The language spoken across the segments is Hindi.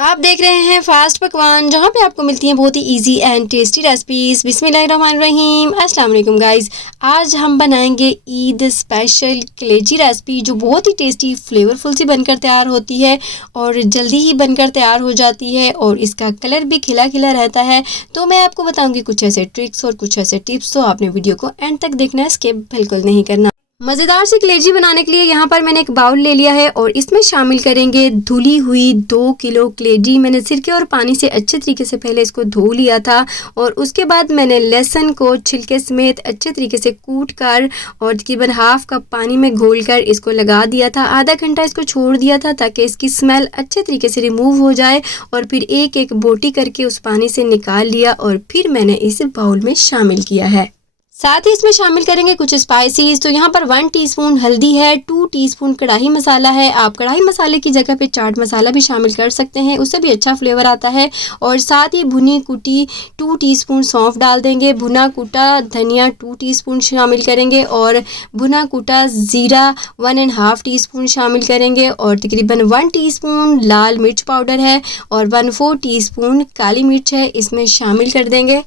आप देख रहे हैं फास्ट पकवान, जहां पे आपको मिलती हैं बहुत ही इजी एंड टेस्टी रेसिपीज। बिस्मिल्लाहिर्रहमानिर्रहीम, अस्सलाम वालेकुम गाइस। आज हम बनाएंगे ईद स्पेशल कलेजी रेसिपी, जो बहुत ही टेस्टी फ्लेवरफुल सी बनकर तैयार होती है और जल्दी ही बनकर तैयार हो जाती है और इसका कलर भी खिला खिला रहता है। तो मैं आपको बताऊंगी कुछ ऐसे ट्रिक्स और कुछ ऐसे टिप्स, तो आपने वीडियो को एंड तक देखना है, स्किप बिल्कुल नहीं करना। मज़ेदार सी कलेजी बनाने के लिए यहाँ पर मैंने एक बाउल ले लिया है और इसमें शामिल करेंगे धुली हुई 2 किलो कलेजी। मैंने सिरके और पानी से अच्छे तरीके से पहले इसको धो लिया था और उसके बाद मैंने लहसुन को छिलके समेत अच्छे तरीके से कूट कर और तकरीबन हाफ कप पानी में घोल कर इसको लगा दिया था। आधा घंटा इसको छोड़ दिया था ताकि इसकी स्मेल अच्छे तरीके से रिमूव हो जाए और फिर एक एक बोटी करके उस पानी से निकाल लिया और फिर मैंने इस बाउल में शामिल किया है। साथ ही इसमें शामिल करेंगे कुछ स्पाइसीज। तो यहाँ पर 1 टीस्पून हल्दी है, 2 टीस्पून कढ़ाई मसाला है। आप कढ़ाई मसाले की जगह पे चाट मसाला भी शामिल कर सकते हैं, उससे भी अच्छा फ्लेवर आता है। और साथ ही भुनी कुटी 2 टीस्पून सौंफ डाल देंगे। भुना कुटा धनिया 2 टीस्पून शामिल करेंगे और भुना कुटा ज़ीरा 1.5 टीस्पून शामिल करेंगे और तकरीबन 1 टीस्पून लाल मिर्च पाउडर है और 1/4 टीस्पून काली मिर्च है, इसमें शामिल कर देंगे।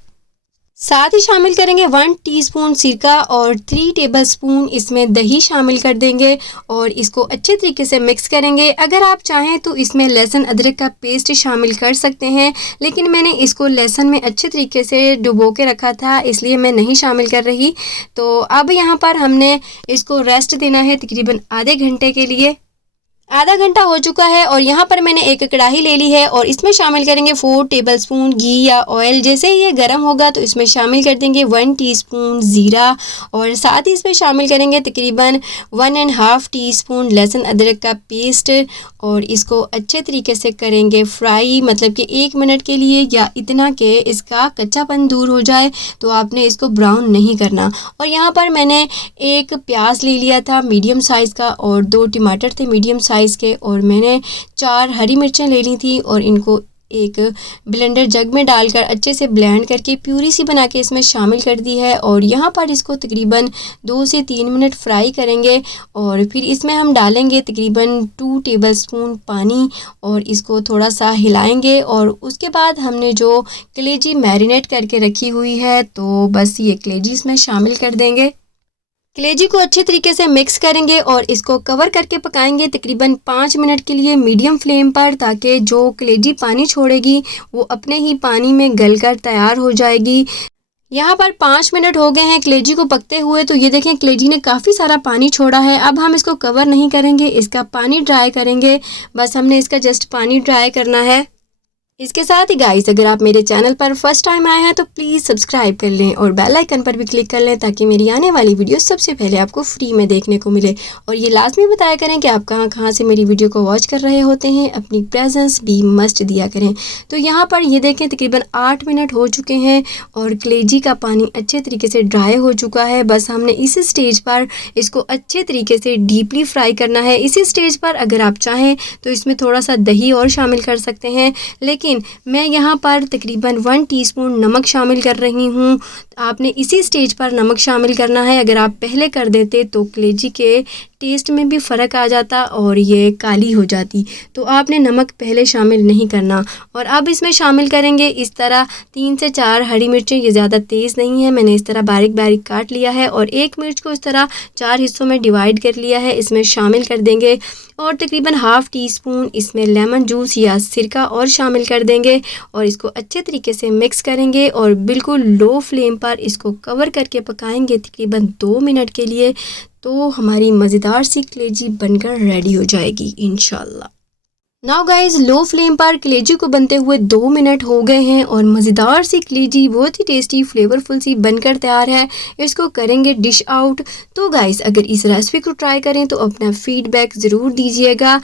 साथ ही शामिल करेंगे 1 टीस्पून सिरका और 3 टेबलस्पून इसमें दही शामिल कर देंगे और इसको अच्छे तरीके से मिक्स करेंगे। अगर आप चाहें तो इसमें लहसुन अदरक का पेस्ट शामिल कर सकते हैं, लेकिन मैंने इसको लहसुन में अच्छे तरीके से डुबो के रखा था, इसलिए मैं नहीं शामिल कर रही। तो अब यहाँ पर हमने इसको रेस्ट देना है तकरीबन आधे घंटे के लिए। आधा घंटा हो चुका है और यहाँ पर मैंने एक कढ़ाई ले ली है और इसमें शामिल करेंगे 4 टेबलस्पून घी या ऑयल। जैसे ही ये गर्म होगा तो इसमें शामिल कर देंगे 1 टीस्पून ज़ीरा और साथ ही इसमें शामिल करेंगे तकरीबन 1.5 टीस्पून लहसुन अदरक का पेस्ट और इसको अच्छे तरीके से करेंगे फ्राई, मतलब कि 1 मिनट के लिए, या इतना कि इसका कच्चापन दूर हो जाए। तो आपने इसको ब्राउन नहीं करना। और यहाँ पर मैंने एक प्याज ले लिया था मीडियम साइज़ का और 2 टमाटर थे मीडियम साइज़ के और मैंने 4 हरी मिर्चें ले ली थी और इनको एक ब्लेंडर जग में डालकर अच्छे से ब्लेंड करके प्यूरी सी बना के इसमें शामिल कर दी है। और यहाँ पर इसको तकरीबन 2 से 3 मिनट फ्राई करेंगे और फिर इसमें हम डालेंगे तकरीबन 2 टेबलस्पून पानी और इसको थोड़ा सा हिलाएंगे। और उसके बाद हमने जो कलेजी मैरिनेट करके रखी हुई है, तो बस ये कलेजी इसमें शामिल कर देंगे। कलेजी को अच्छे तरीके से मिक्स करेंगे और इसको कवर करके पकाएंगे तकरीबन 5 मिनट के लिए मीडियम फ्लेम पर, ताकि जो कलेजी पानी छोड़ेगी वो अपने ही पानी में गलकर तैयार हो जाएगी। यहाँ पर 5 मिनट हो गए हैं कलेजी को पकते हुए। तो ये देखें कलेजी ने काफ़ी सारा पानी छोड़ा है। अब हम इसको कवर नहीं करेंगे, इसका पानी ड्राई करेंगे। बस हमने इसका जस्ट पानी ड्राई करना है। इसके साथ ही गाइस, अगर आप मेरे चैनल पर फर्स्ट टाइम आए हैं तो प्लीज़ सब्सक्राइब कर लें और बेल आइकन पर भी क्लिक कर लें, ताकि मेरी आने वाली वीडियो सबसे पहले आपको फ्री में देखने को मिले। और ये लाजमी बताया करें कि आप कहाँ कहाँ से मेरी वीडियो को वॉच कर रहे होते हैं, अपनी प्रेजेंस भी मस्ट दिया करें। तो यहाँ पर ये देखें तकरीबन 8 मिनट हो चुके हैं और कलेजी का पानी अच्छे तरीके से ड्राई हो चुका है। बस हमने इस स्टेज पर इसको अच्छे तरीके से डीपली फ्राई करना है। इसी स्टेज पर अगर आप चाहें तो इसमें थोड़ा सा दही और शामिल कर सकते हैं, लेकिन मैं यहाँ पर तकरीबन 1 टीस्पून नमक शामिल कर रही हूँ। आपने इसी स्टेज पर नमक शामिल करना है। अगर आप पहले कर देते तो कलेजी के टेस्ट में भी फ़र्क आ जाता और ये काली हो जाती। तो आपने नमक पहले शामिल नहीं करना। और अब इसमें शामिल करेंगे इस तरह 3 से 4 हरी मिर्चें। ये ज़्यादा तेज़ नहीं है, मैंने इस तरह बारीक बारीक काट लिया है और एक मिर्च को इस तरह 4 हिस्सों में डिवाइड कर लिया है, इसमें शामिल कर देंगे। और तकरीबन 1/2 टीस्पून इसमें लेमन जूस या सिरका और शामिल कर देंगे और इसको अच्छे तरीके से मिक्स करेंगे और बिल्कुल लो फ्लेम पर इसको कवर करके पकाएंगे तकरीबन 2 मिनट के लिए। तो हमारी मज़ेदार सी कलेजी बनकर रेडी हो जाएगी इंशाल्लाह। नाउ गाइज, लो फ्लेम पर कलेजी को बनते हुए 2 मिनट हो गए हैं और मज़ेदार सी कलेजी बहुत ही टेस्टी फ्लेवरफुल सी बनकर तैयार है। इसको करेंगे डिश आउट। तो गाइज, अगर इस रेसिपी को ट्राई करें तो अपना फीडबैक ज़रूर दीजिएगा।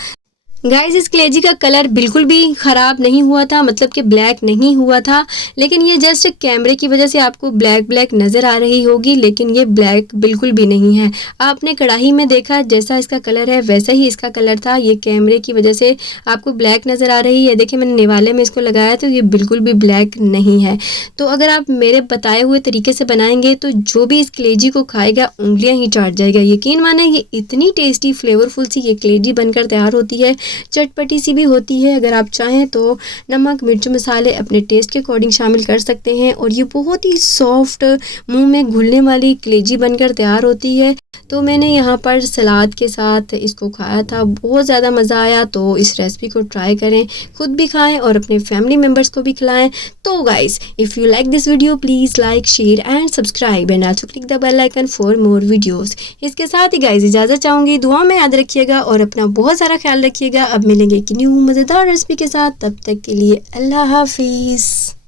गाइस, इस कलेजी का कलर बिल्कुल भी ख़राब नहीं हुआ था, मतलब कि ब्लैक नहीं हुआ था, लेकिन ये जस्ट कैमरे की वजह से आपको ब्लैक ब्लैक नज़र आ रही होगी, लेकिन ये ब्लैक बिल्कुल भी नहीं है। आपने कढ़ाई में देखा जैसा इसका कलर है वैसा ही इसका कलर था। ये कैमरे की वजह से आपको ब्लैक नज़र आ रही है। देखिए, मैंने निवाले में इसको लगाया तो ये बिल्कुल भी ब्लैक नहीं है। तो अगर आप मेरे बताए हुए तरीके से बनाएंगे तो जो भी इस कलेजी को खाएगा उंगलियाँ ही चाट जाएगा। यकीन माने, ये इतनी टेस्टी फ्लेवरफुल सी ये कलेजी बनकर तैयार होती है चटपटी सी भी होती है। अगर आप चाहें तो नमक मिर्च मसाले अपने टेस्ट के अकॉर्डिंग शामिल कर सकते हैं। और ये बहुत ही सॉफ्ट मुंह में घुलने वाली कलेजी बनकर तैयार होती है। तो मैंने यहाँ पर सलाद के साथ इसको खाया था, बहुत ज़्यादा मज़ा आया। तो इस रेसिपी को ट्राई करें, खुद भी खाएं और अपने फैमिली मेम्बर्स को भी खिलाएं। तो guys, if you like this video please like share and subscribe and also click the bell icon for more videos. इसके साथ ही गाइस इजाज़त चाहूँगी, दुआ में याद रखिएगा और अपना बहुत सारा ख्याल रखिएगा। अब मिलेंगे एक न्यू मज़ेदार रेसिपी के साथ, तब तक के लिए अल्लाह हाफिज़।